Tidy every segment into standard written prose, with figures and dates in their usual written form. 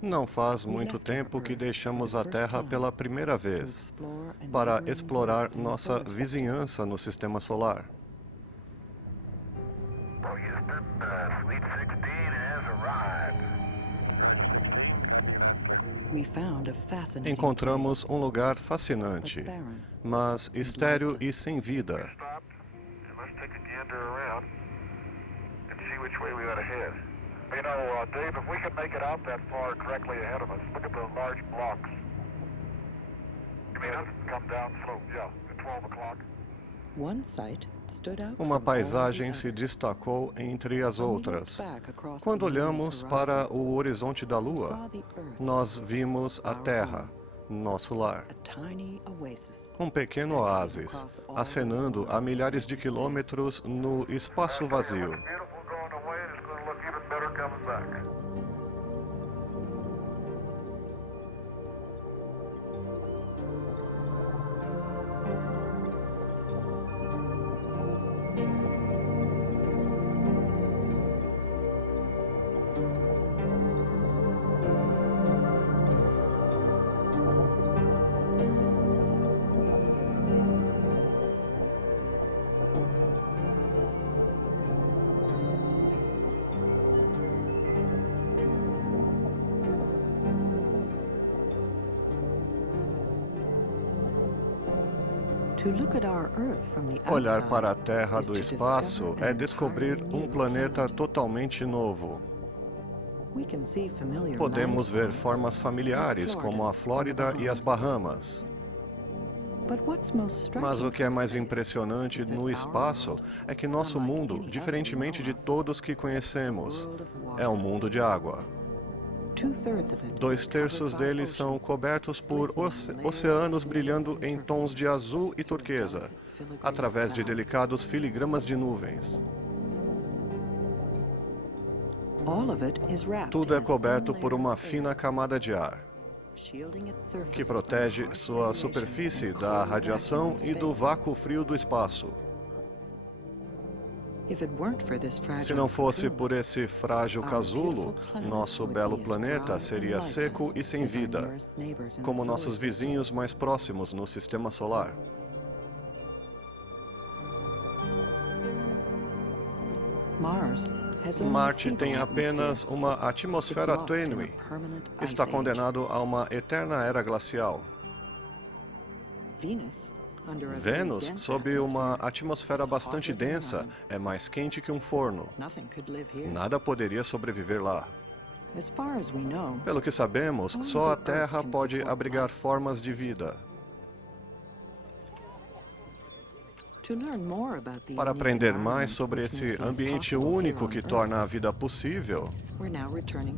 Não faz muito tempo que deixamos a Terra pela primeira vez para explorar nossa vizinhança no Sistema Solar. Encontramos um lugar fascinante, mas estéril e sem vida. You know, Dave, if we can make it out that far directly ahead of us, look at the large blocks. You mean come down slope, yeah, at 12 o'clock. Uma paisagem se destacou entre as outras. Quando olhamos para o horizonte da Lua, nós vimos a Terra, nosso lar. Um pequeno oásis, acenando a milhares de quilômetros no espaço vazio. Olhar para a Terra do espaço é descobrir um planeta totalmente novo. Podemos ver formas familiares, como a Flórida e as Bahamas. Mas o que é mais impressionante no espaço é que nosso mundo, diferentemente de todos que conhecemos, é um mundo de água. 2/3 deles são cobertos por oceanos brilhando em tons de azul e turquesa, através de delicados filigramas de nuvens. Tudo é coberto por uma fina camada de ar, que protege sua superfície da radiação e do vácuo frio do espaço. Se não fosse por esse frágil casulo, nosso belo planeta seria seco e sem vida, como nossos vizinhos mais próximos no Sistema Solar. Marte tem apenas uma atmosfera tênue. Está condenado a uma eterna era glacial. Vênus, sob uma atmosfera bastante densa, é mais quente que um forno. Nada poderia sobreviver lá. Pelo que sabemos, só a Terra pode abrigar formas de vida. Para aprender mais sobre esse ambiente único que torna a vida possível,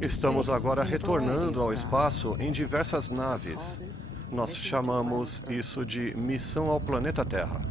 estamos agora retornando ao espaço em diversas naves. Nós chamamos isso de missão ao planeta Terra.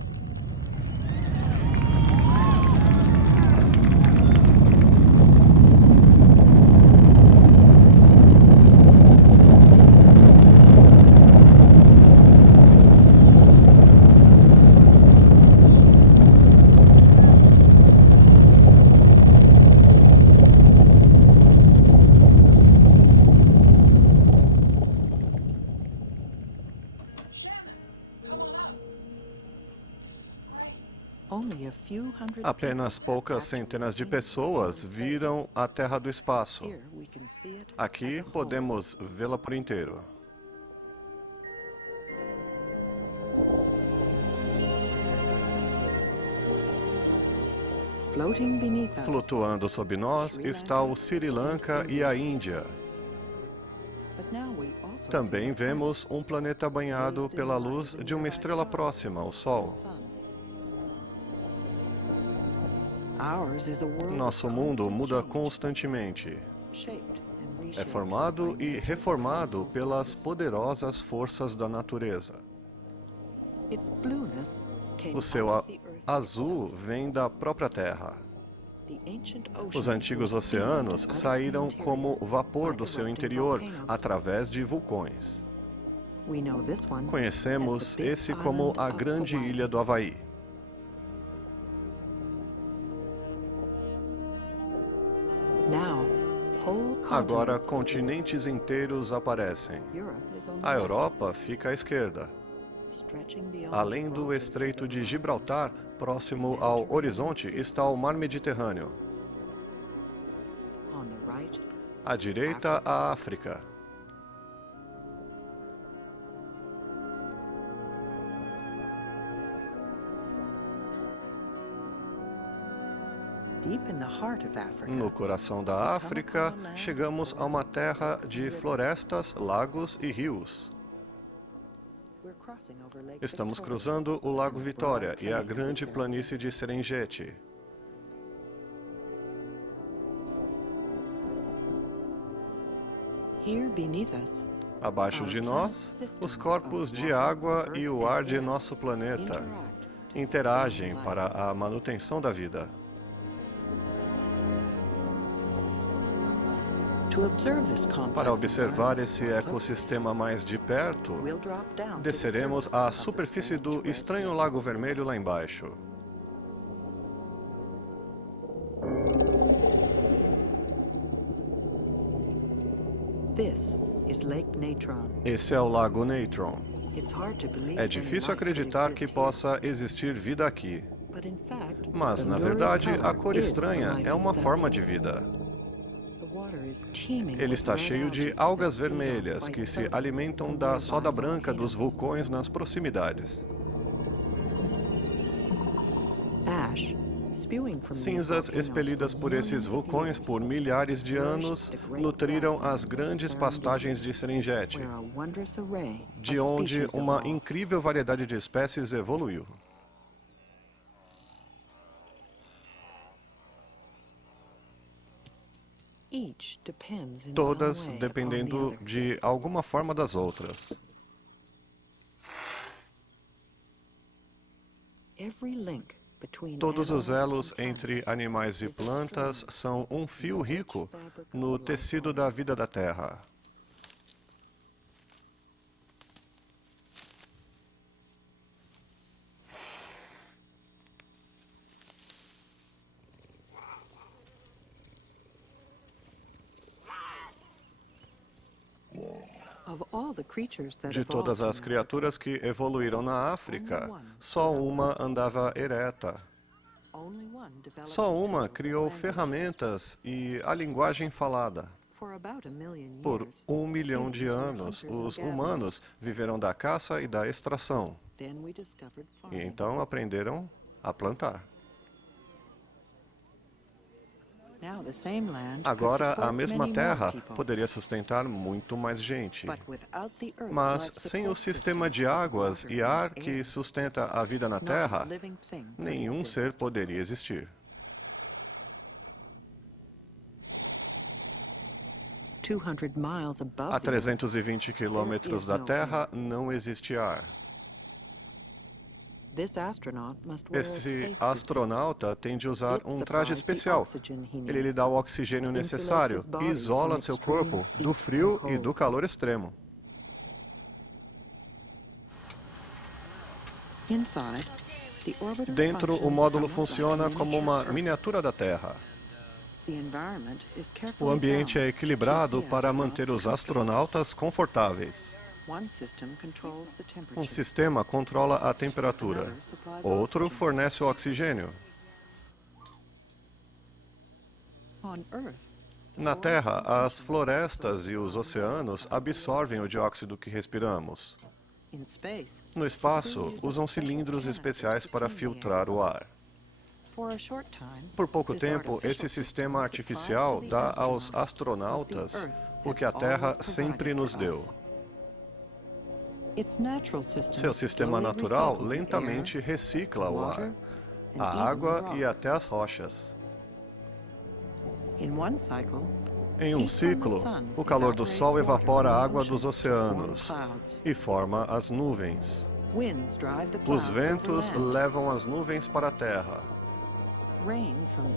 Apenas poucas centenas de pessoas viram a Terra do espaço. Aqui podemos vê-la por inteiro. Flutuando sob nós está o Sri Lanka e a Índia. Também vemos um planeta banhado pela luz de uma estrela próxima, o Sol. Nosso mundo muda constantemente. É formado e reformado pelas poderosas forças da natureza. O seu azul vem da própria Terra. Os antigos oceanos saíram como vapor do seu interior através de vulcões. Conhecemos esse como a Grande Ilha do Havaí. Agora, continentes inteiros aparecem. A Europa fica à esquerda. Além do Estreito de Gibraltar, próximo ao horizonte, está o Mar Mediterrâneo. À direita, a África. No coração da África, chegamos a uma terra de florestas, lagos e rios. Estamos cruzando o Lago Vitória e a grande planície de Serengeti. Abaixo de nós, os corpos de água e o ar de nosso planeta interagem para a manutenção da vida. Para observar esse ecossistema mais de perto, desceremos à superfície do estranho Lago Vermelho lá embaixo. Esse é o Lago Natron. É difícil acreditar que possa existir vida aqui. Mas, na verdade, a cor estranha é uma forma de vida. Ele está cheio de algas vermelhas que se alimentam da soda branca dos vulcões nas proximidades. Cinzas expelidas por esses vulcões por milhares de anos nutriram as grandes pastagens de Serengeti, de onde uma incrível variedade de espécies evoluiu. Todas dependendo de alguma forma das outras. Todos os elos entre animais e plantas são um fio rico no tecido da vida da Terra. De todas as criaturas que evoluíram na África, só uma andava ereta. Só uma criou ferramentas e a linguagem falada. Por 1 milhão de anos, os humanos viveram da caça e da extração. E então aprenderam a plantar. Agora, a mesma terra poderia sustentar muito mais gente. Mas, sem o sistema de águas e ar que sustenta a vida na Terra, nenhum ser poderia existir. A 320 quilômetros da Terra não existe ar. Esse astronauta tem de usar um traje especial. Ele lhe dá o oxigênio necessário e isola seu corpo do frio e do calor extremo. Dentro, o módulo funciona como uma miniatura da Terra. O ambiente é equilibrado para manter os astronautas confortáveis. Um sistema controla a temperatura, outro fornece o oxigênio. Na Terra, as florestas e os oceanos absorvem o dióxido que respiramos. No espaço, usam cilindros especiais para filtrar o ar. Por pouco tempo, esse sistema artificial dá aos astronautas o que a Terra sempre nos deu. Seu sistema natural lentamente recicla o ar, a água e até as rochas. Em um ciclo, o calor do Sol evapora a água dos oceanos e forma as nuvens. Os ventos levam as nuvens para a Terra.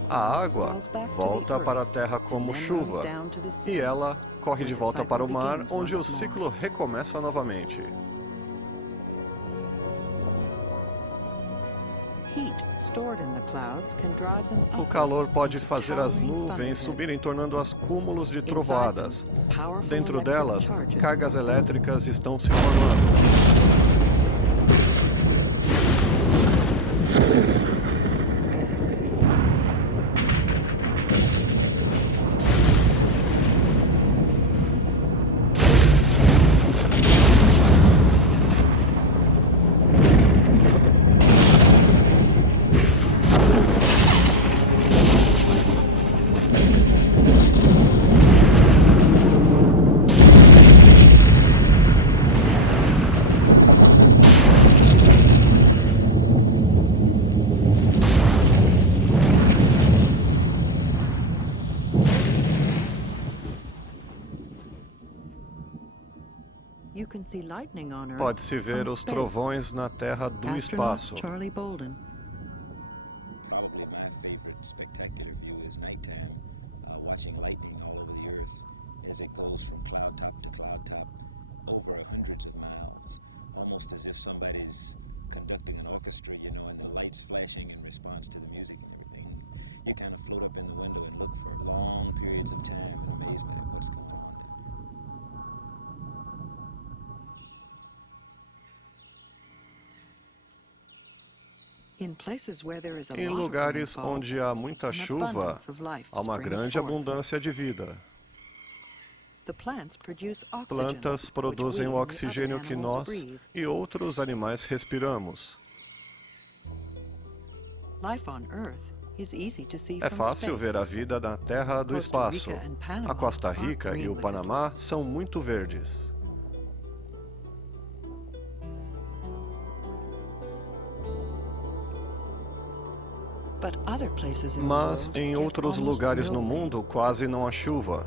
A água volta para a terra como chuva, e ela corre de volta para o mar, onde o ciclo recomeça novamente. O calor pode fazer as nuvens subirem, tornando-as cúmulos de trovoadas. Dentro delas, cargas elétricas estão se formando. Pode-se ver os trovões na Terra do espaço. Em lugares onde há muita chuva, há uma grande abundância de vida. Plantas produzem o oxigênio que nós e outros animais respiramos. É fácil ver a vida na Terra do espaço. A Costa Rica e o Panamá são muito verdes. Mas em outros lugares no mundo quase não há chuva.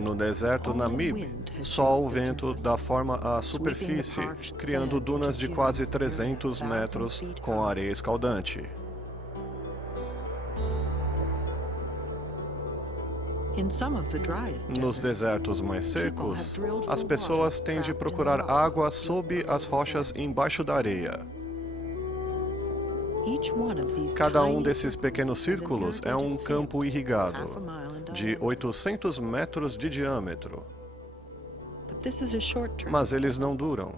No deserto Namib, só o vento dá forma à superfície, criando dunas de quase 300 metros com areia escaldante. Nos desertos mais secos, as pessoas têm de procurar água sob as rochas embaixo da areia. Cada um desses pequenos círculos é um campo irrigado, de 800 metros de diâmetro. Mas eles não duram.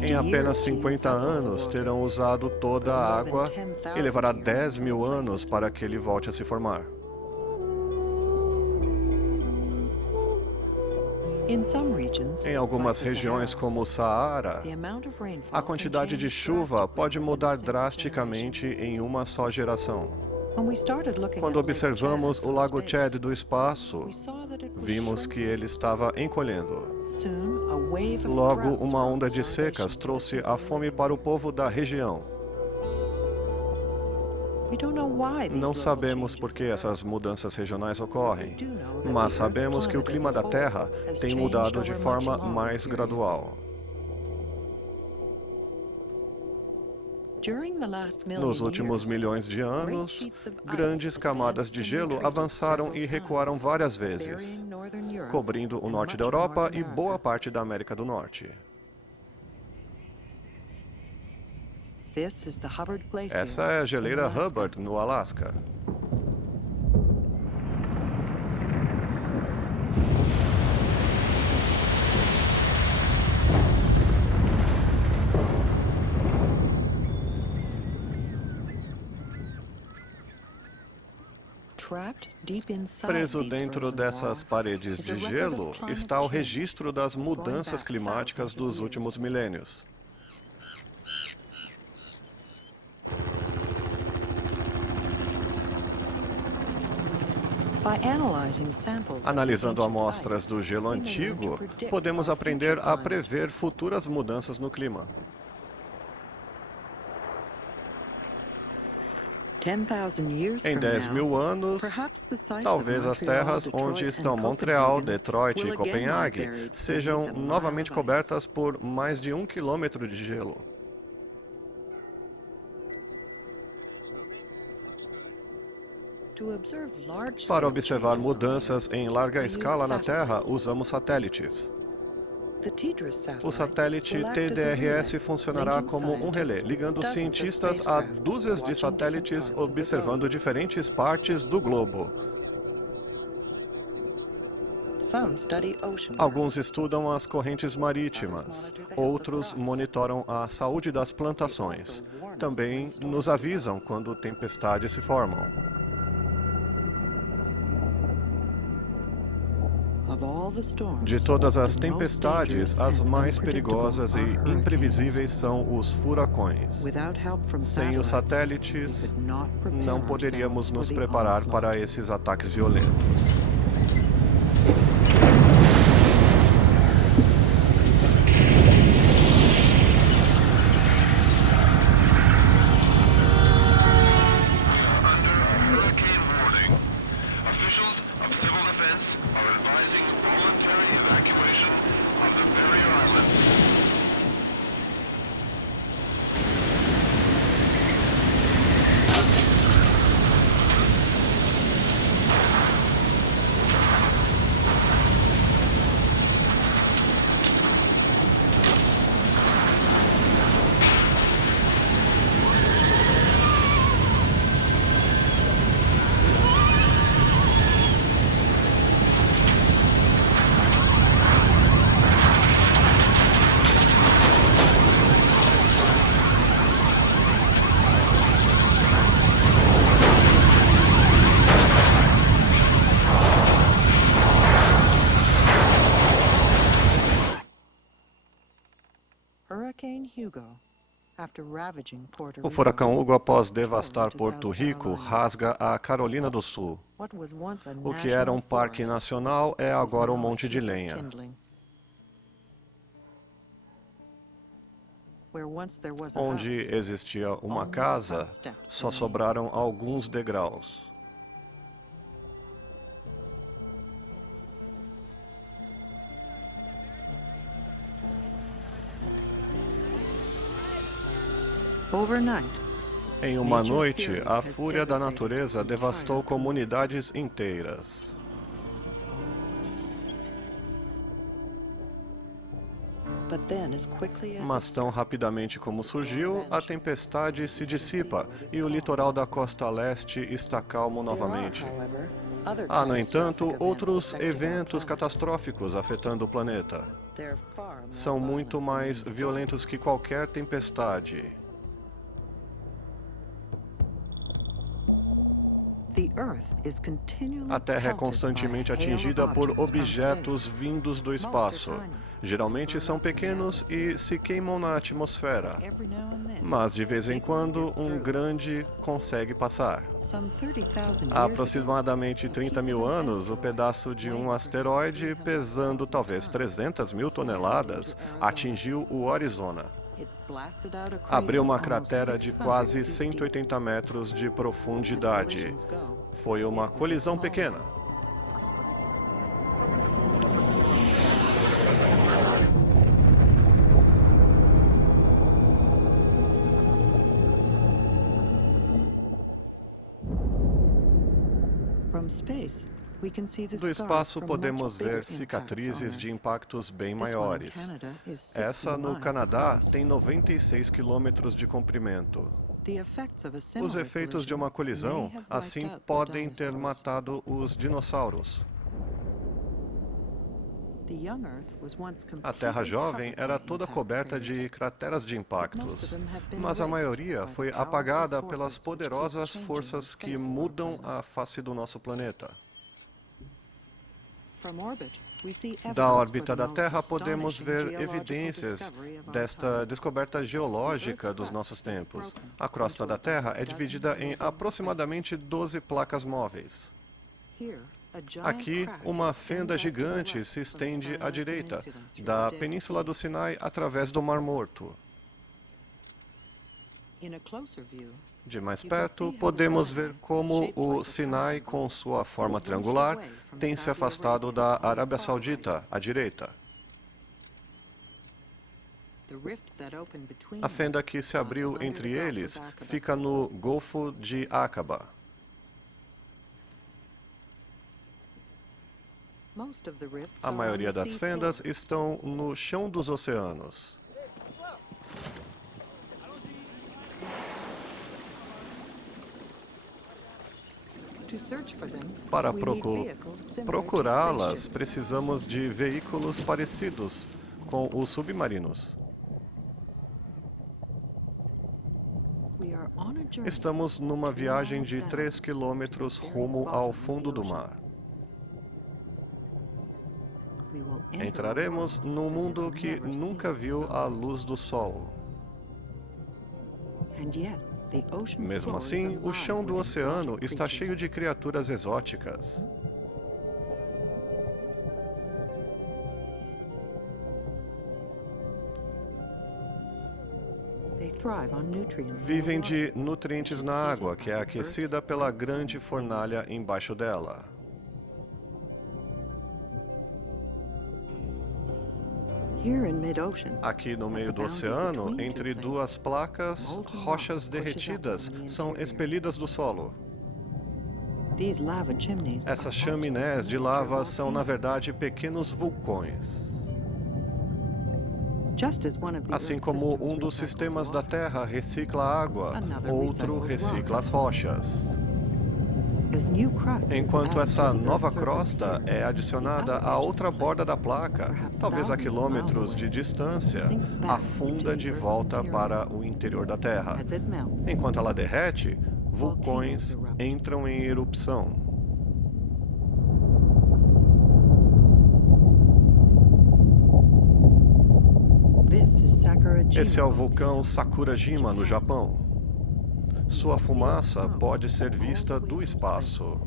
Em apenas 50 anos, terão usado toda a água e levará 10.000 anos para que ele volte a se formar. Em algumas regiões, como o Saara, a quantidade de chuva pode mudar drasticamente em uma só geração. Quando observamos o Lago Chad do espaço, vimos que ele estava encolhendo. Logo, uma onda de secas trouxe a fome para o povo da região. Não sabemos por que essas mudanças regionais ocorrem, mas sabemos que o clima da Terra tem mudado de forma mais gradual. Nos últimos milhões de anos, grandes camadas de gelo avançaram e recuaram várias vezes, cobrindo o norte da Europa e boa parte da América do Norte. Essa é a geleira Hubbard, no Alasca. Preso dentro dessas paredes de gelo está o registro das mudanças climáticas dos últimos milênios. Analisando amostras do gelo antigo, podemos aprender a prever futuras mudanças no clima. Em 10.000 anos, talvez as terras onde estão Montreal, Detroit e Copenhague sejam novamente cobertas por mais de 1 quilômetro de gelo. Para observar mudanças em larga escala na Terra, usamos satélites. O satélite TDRS funcionará como um relé, ligando cientistas a dúzias de satélites observando diferentes partes do globo. Alguns estudam as correntes marítimas, outros monitoram a saúde das plantações. Também nos avisam quando tempestades se formam. De todas as tempestades, as mais perigosas e imprevisíveis são os furacões. Sem os satélites, não poderíamos nos preparar para esses ataques violentos. O furacão Hugo, após devastar Porto Rico, rasga a Carolina do Sul. O que era um parque nacional é agora um monte de lenha. Onde existia uma casa, só sobraram alguns degraus. Em uma noite, a fúria da natureza devastou comunidades inteiras. Mas tão rapidamente como surgiu, a tempestade se dissipa e o litoral da costa leste está calmo novamente. Há, no entanto, outros eventos catastróficos afetando o planeta. São muito mais violentos que qualquer tempestade. A Terra é constantemente atingida por objetos vindos do espaço. Geralmente são pequenos e se queimam na atmosfera. Mas, de vez em quando, um grande consegue passar. Há aproximadamente 30 mil anos, o pedaço de um asteroide, pesando talvez 300 mil toneladas, atingiu o Arizona. Abriu uma cratera de quase 180 metros de profundidade. Foi uma colisão pequena. Do espaço podemos ver cicatrizes de impactos bem maiores. Essa, no Canadá, tem 96 quilômetros de comprimento. Os efeitos de uma colisão, assim, podem ter matado os dinossauros. A Terra jovem era toda coberta de crateras de impactos, mas a maioria foi apagada pelas poderosas forças que mudam a face do nosso planeta. Da órbita da Terra, podemos ver evidências desta descoberta geológica dos nossos tempos. A crosta da Terra é dividida em aproximadamente 12 placas móveis. Aqui, uma fenda gigante se estende à direita, da Península do Sinai através do Mar Morto. De mais perto, podemos ver como o Sinai, com sua forma triangular, tem se afastado da Arábia Saudita, à direita. A fenda que se abriu entre eles fica no Golfo de Aqaba. A maioria das fendas estão no chão dos oceanos. Para procurá-las, precisamos de veículos parecidos com os submarinos. Estamos numa viagem de 3 quilômetros rumo ao fundo do mar. Entraremos num mundo que nunca viu a luz do sol. Mesmo assim, o chão do oceano está cheio de criaturas exóticas. Vivem de nutrientes na água, que é aquecida pela grande fornalha embaixo dela. Aqui no meio do oceano, entre duas placas, rochas derretidas são expelidas do solo. Essas chaminés de lava são, na verdade, pequenos vulcões. Assim como um dos sistemas da Terra recicla a água, outro recicla as rochas. Enquanto essa nova crosta é adicionada à outra borda da placa, talvez a quilômetros de distância, afunda de volta para o interior da Terra. Enquanto ela derrete, vulcões entram em erupção. Esse é o vulcão Sakurajima, no Japão. Sua fumaça pode ser vista do espaço.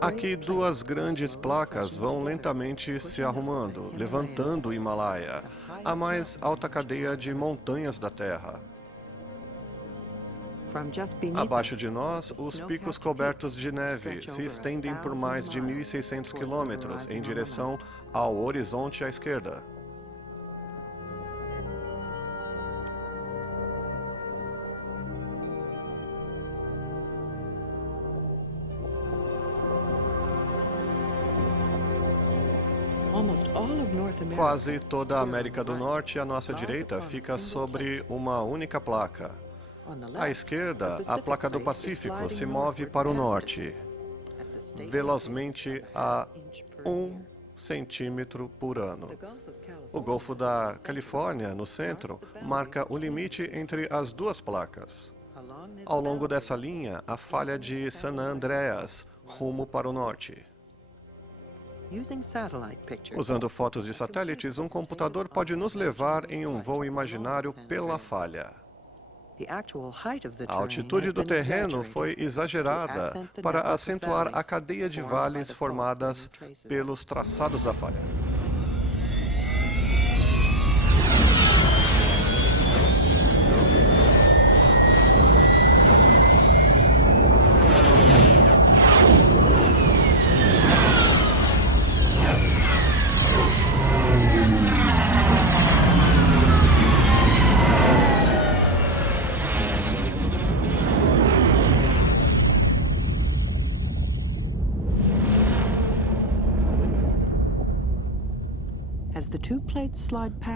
Aqui, duas grandes placas vão lentamente se arrumando, levantando o Himalaia, a mais alta cadeia de montanhas da Terra. Abaixo de nós, os picos cobertos de neve se estendem por mais de 1.600 quilômetros em direção ao horizonte à esquerda. Quase toda a América do Norte, à nossa direita, fica sobre uma única placa. À esquerda, a placa do Pacífico se move para o norte, velozmente a 1 centímetro por ano. O Golfo da Califórnia, no centro, marca o limite entre as duas placas. Ao longo dessa linha, a falha de San Andreas, rumo para o norte. Usando fotos de satélites, um computador pode nos levar em um voo imaginário pela falha. A altitude do terreno foi exagerada para acentuar a cadeia de vales formadas pelos traçados da falha.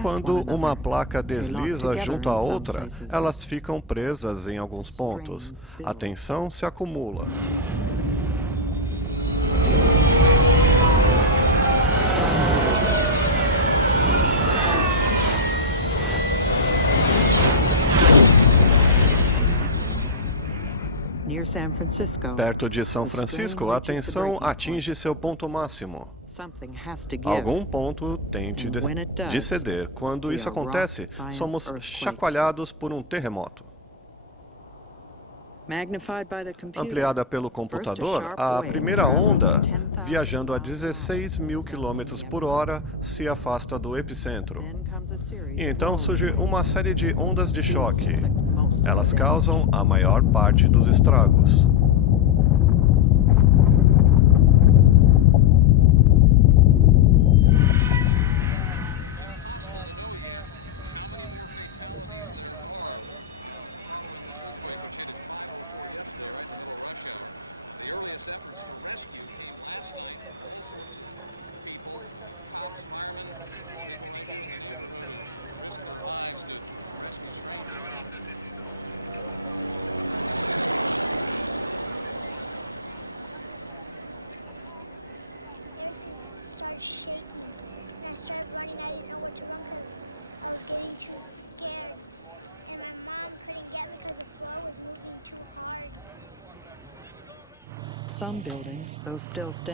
Quando uma placa desliza junto à outra, elas ficam presas em alguns pontos. A tensão se acumula. Perto de São Francisco, a tensão atinge seu ponto máximo. Algum ponto tem de ceder. Quando isso acontece, somos chacoalhados por um terremoto. Ampliada pelo computador, a primeira onda, viajando a 16.000 km por hora, se afasta do epicentro. E então surge uma série de ondas de choque. Elas causam a maior parte dos estragos.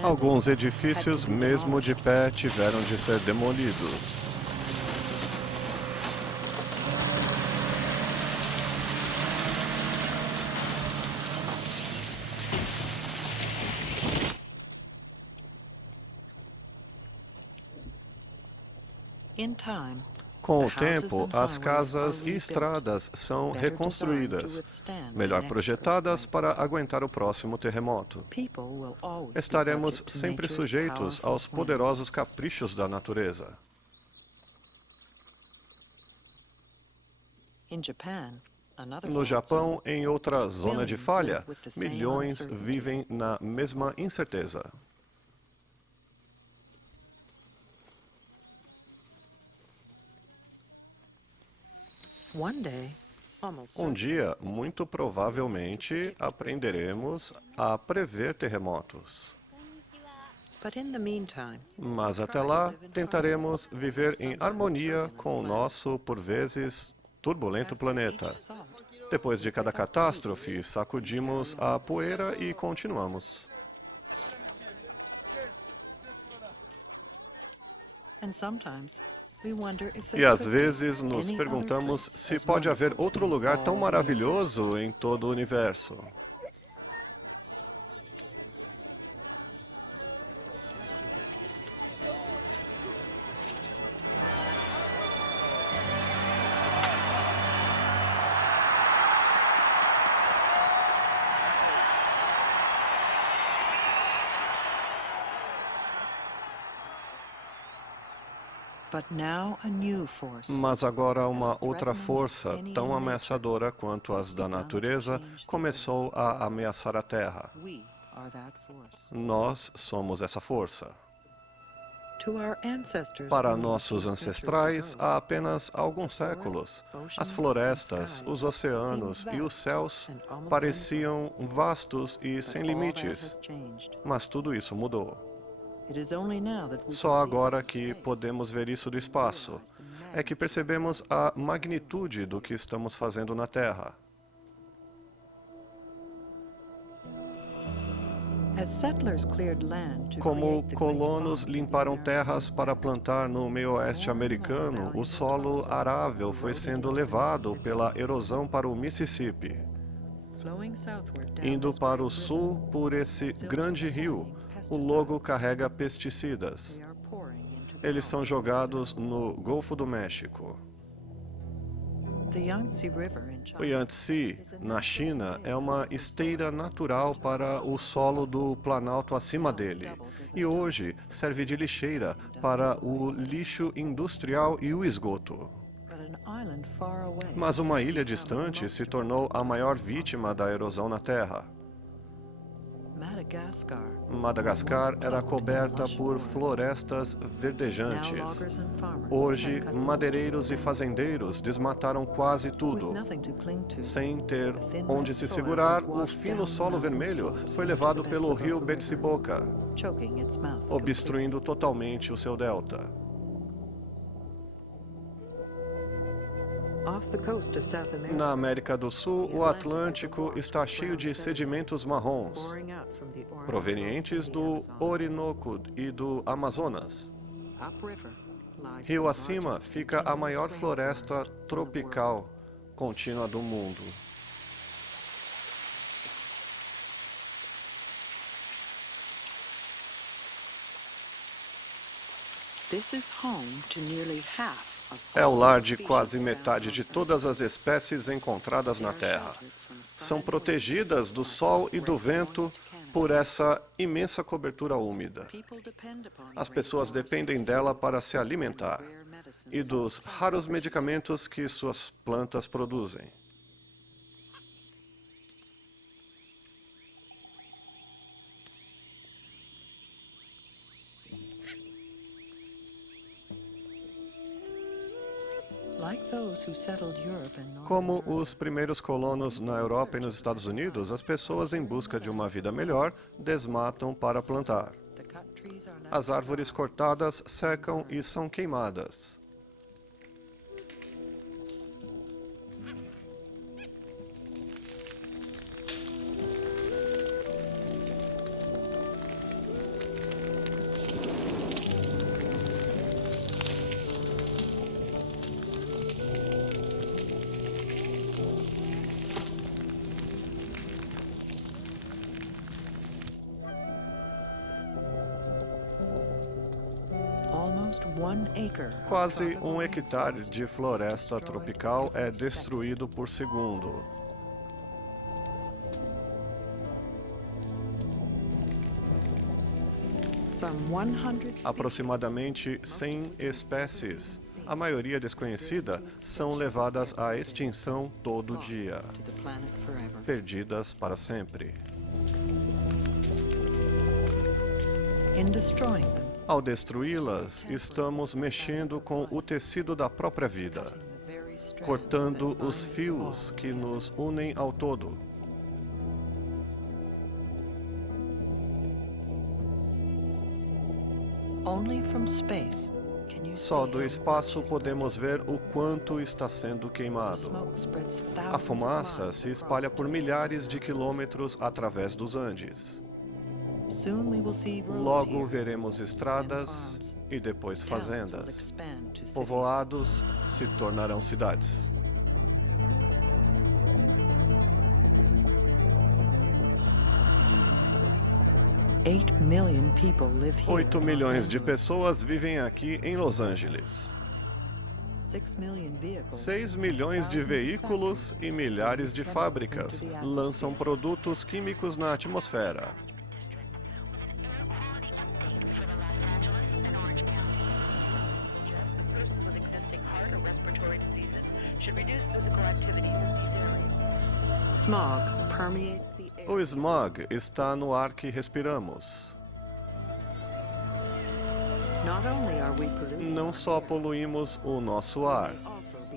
Alguns edifícios, mesmo de pé, tiveram de ser demolidos. Com o tempo, as casas e estradas são reconstruídas, melhor projetadas para aguentar o próximo terremoto. Estaremos sempre sujeitos aos poderosos caprichos da natureza. No Japão, em outra zona de falha, milhões vivem na mesma incerteza. Um dia, muito provavelmente, aprenderemos a prever terremotos. Mas até lá, tentaremos viver em harmonia com o nosso, por vezes, turbulento planeta. Depois de cada catástrofe, sacudimos a poeira e continuamos. E às vezes nos perguntamos se pode haver outro lugar tão maravilhoso em todo o universo. Mas agora uma outra força, tão ameaçadora quanto as da natureza, começou a ameaçar a Terra. Nós somos essa força. Para nossos ancestrais, há apenas alguns séculos, as florestas, os oceanos e os céus pareciam vastos e sem limites. Mas tudo isso mudou. Só agora que podemos ver isso do espaço, é que percebemos a magnitude do que estamos fazendo na Terra. Como colonos limparam terras para plantar no meio-oeste americano, o solo arável foi sendo levado pela erosão para o Mississippi. Indo para o sul por esse grande rio, o logo carrega pesticidas. Eles são jogados no Golfo do México. O Yangtze, na China, é uma esteira natural para o solo do planalto acima dele. E hoje serve de lixeira para o lixo industrial e o esgoto. Mas uma ilha distante se tornou a maior vítima da erosão na Terra. Madagascar era coberta por florestas verdejantes. Hoje, madeireiros e fazendeiros desmataram quase tudo. Sem ter onde se segurar, o fino solo vermelho foi levado pelo rio Betsiboka, obstruindo totalmente o seu delta. Na América do Sul, o Atlântico está cheio de sedimentos marrons, provenientes do Orinoco e do Amazonas. Rio acima fica a maior floresta tropical contínua do mundo. É o lar de quase metade de todas as espécies encontradas na Terra. São protegidas do sol e do vento por essa imensa cobertura úmida. As pessoas dependem dela para se alimentar e dos raros medicamentos que suas plantas produzem. Como os primeiros colonos na Europa e nos Estados Unidos, as pessoas em busca de uma vida melhor desmatam para plantar. As árvores cortadas secam e são queimadas. Quase 1 hectare de floresta tropical é destruído por segundo. Aproximadamente 100 espécies, a maioria desconhecida, são levadas à extinção todo dia, perdidas para sempre. Ao destruí-las, estamos mexendo com o tecido da própria vida, cortando os fios que nos unem ao todo. Só do espaço podemos ver o quanto está sendo queimado. A fumaça se espalha por milhares de quilômetros através dos Andes. Logo veremos estradas e depois fazendas. Povoados se tornarão cidades. 8 milhões de pessoas vivem aqui em Los Angeles. 6 milhões de veículos e milhares de fábricas lançam produtos químicos na atmosfera. O smog está no ar que respiramos. Não só poluímos o nosso ar,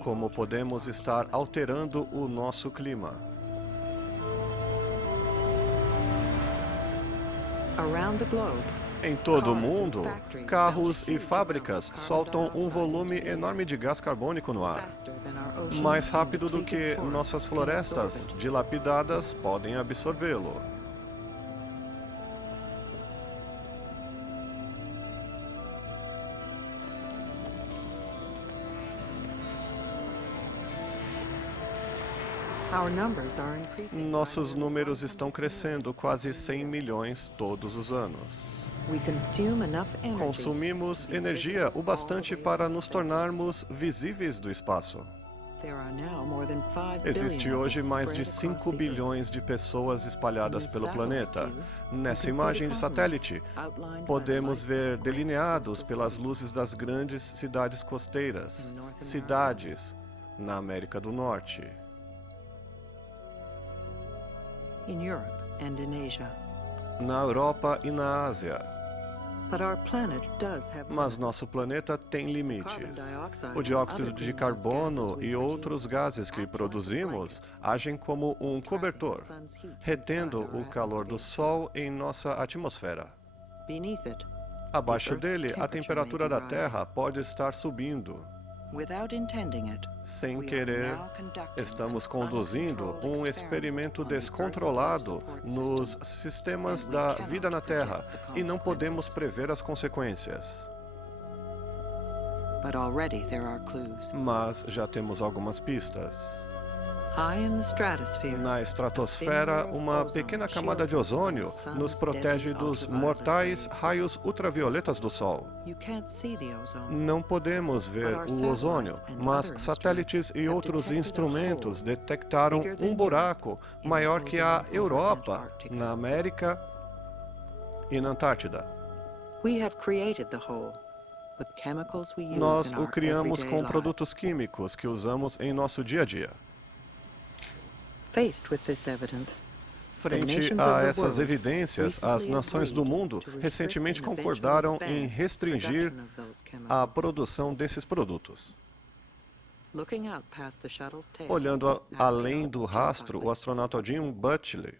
como podemos estar alterando o nosso clima. Em todo o mundo, carros e fábricas soltam um volume enorme de gás carbônico no ar, mais rápido do que nossas florestas dilapidadas podem absorvê-lo. Nossos números estão crescendo quase 100 milhões todos os anos. Consumimos energia o bastante para nos tornarmos visíveis do espaço. Existe hoje mais de 5 bilhões de pessoas espalhadas pelo planeta. Nessa imagem de satélite, podemos ver delineados pelas luzes das grandes cidades costeiras, cidades na América do Norte. Na Europa e na Ásia. Mas nosso planeta tem limites. O dióxido de carbono e outros gases que produzimos agem como um cobertor, retendo o calor do Sol em nossa atmosfera. Abaixo dele, a temperatura da Terra pode estar subindo. Sem querer, estamos conduzindo um experimento descontrolado nos sistemas da vida na Terra e não podemos prever as consequências. Mas já temos algumas pistas. Na estratosfera, uma pequena camada de ozônio nos protege dos mortais raios ultravioletas do Sol. Não podemos ver o ozônio, mas satélites e outros instrumentos detectaram um buraco maior que a Europa, na América e na Antártida. Nós o criamos com produtos químicos que usamos em nosso dia a dia. Frente a essas evidências, as nações do mundo recentemente concordaram em restringir a produção desses produtos. Olhando além do rastro, o astronauta Jim Butler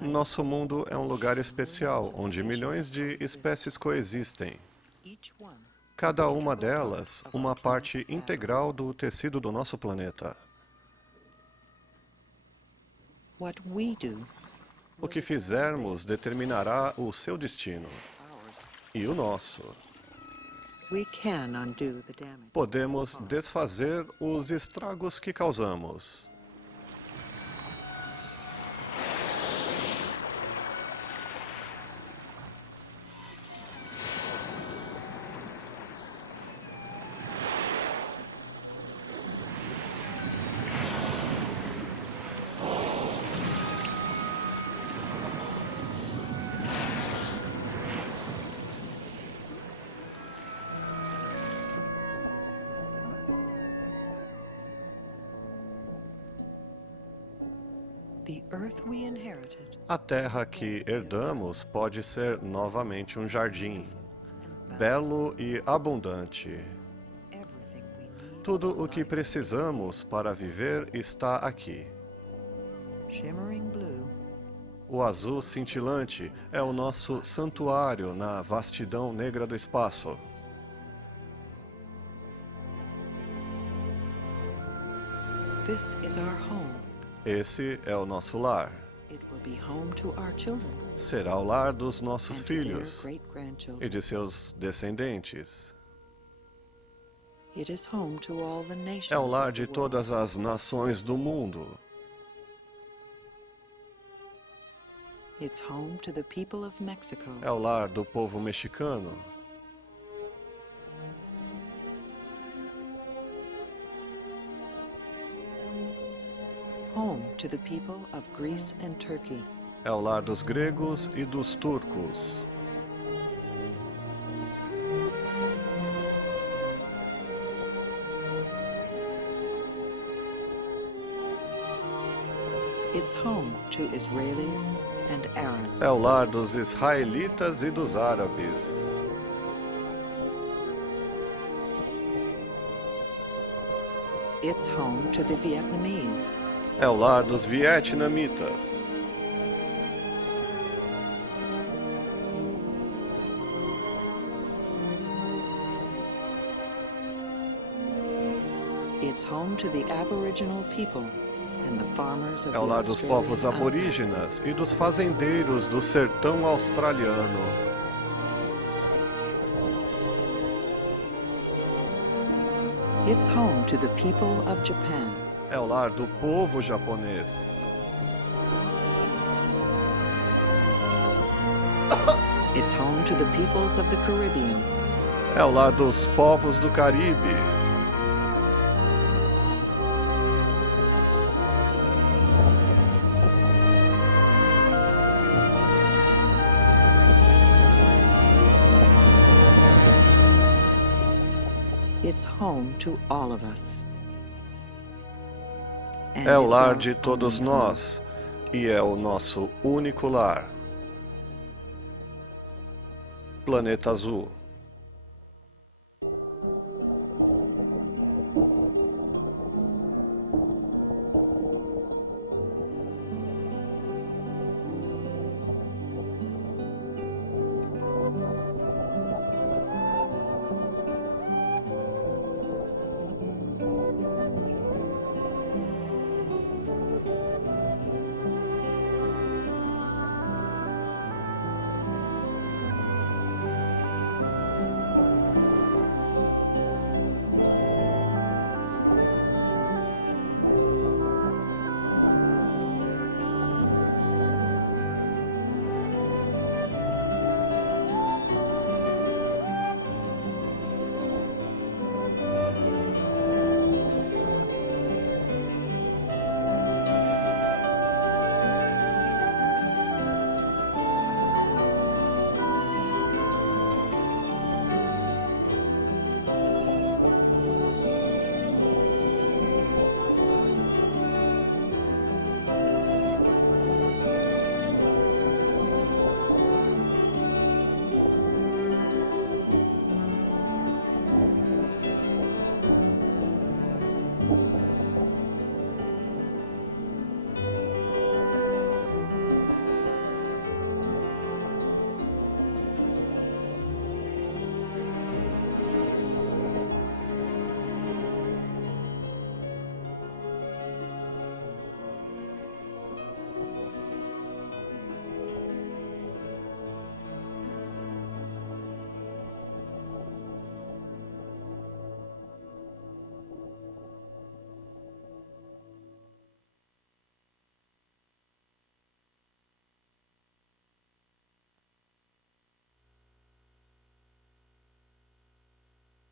Nosso mundo é um lugar especial, onde milhões de espécies coexistem. Cada uma delas, uma parte integral do tecido do nosso planeta. O que fizermos determinará o seu destino e o nosso. Podemos desfazer os estragos que causamos. A terra que herdamos pode ser novamente um jardim, belo e abundante. Tudo o que precisamos para viver está aqui. O azul cintilante é o nosso santuário na vastidão negra do espaço. Esse é o nosso lar. Será o lar dos nossos filhos e de seus descendentes. É o lar de todas as nações do mundo. É o lar do povo mexicano. É o lar dos gregos e dos turcos. É o lar dos israelitas e dos árabes. É o lar dos vietnamitas. É o lar dos povos aborígenas e dos fazendeiros do sertão australiano. É o lar do povo japonês. É o lar dos povos do Caribe. É o lar de todos nós e é o nosso único lar. Planeta Azul.